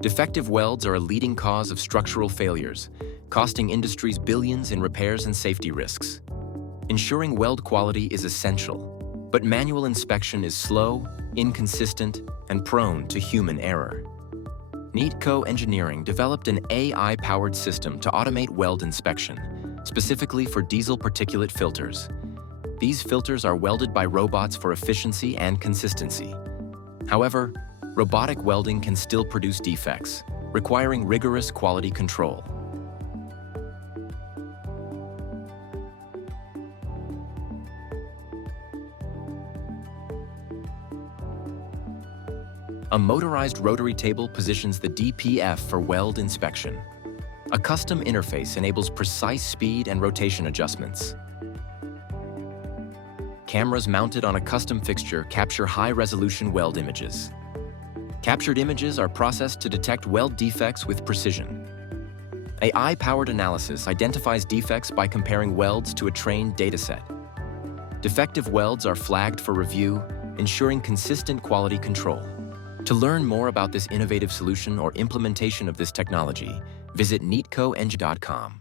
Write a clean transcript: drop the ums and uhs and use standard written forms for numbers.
Defective welds are a leading cause of structural failures, costing industries billions in repairs and safety risks. Ensuring weld quality is essential, but manual inspection is slow, inconsistent, and prone to human error. Neatco Engineering developed an AI-powered system to automate weld inspection, specifically for diesel particulate filters. These filters are welded by robots for efficiency and consistency. However, robotic welding can still produce defects, requiring rigorous quality control. A motorized rotary table positions the DPF for weld inspection. A custom interface enables precise speed and rotation adjustments. Cameras mounted on a custom fixture capture high-resolution weld images. Captured images are processed to detect weld defects with precision. AI-powered analysis identifies defects by comparing welds to a trained dataset. Defective welds are flagged for review, ensuring consistent quality control. To learn more about this innovative solution or implementation of this technology, visit neatcoeng.com.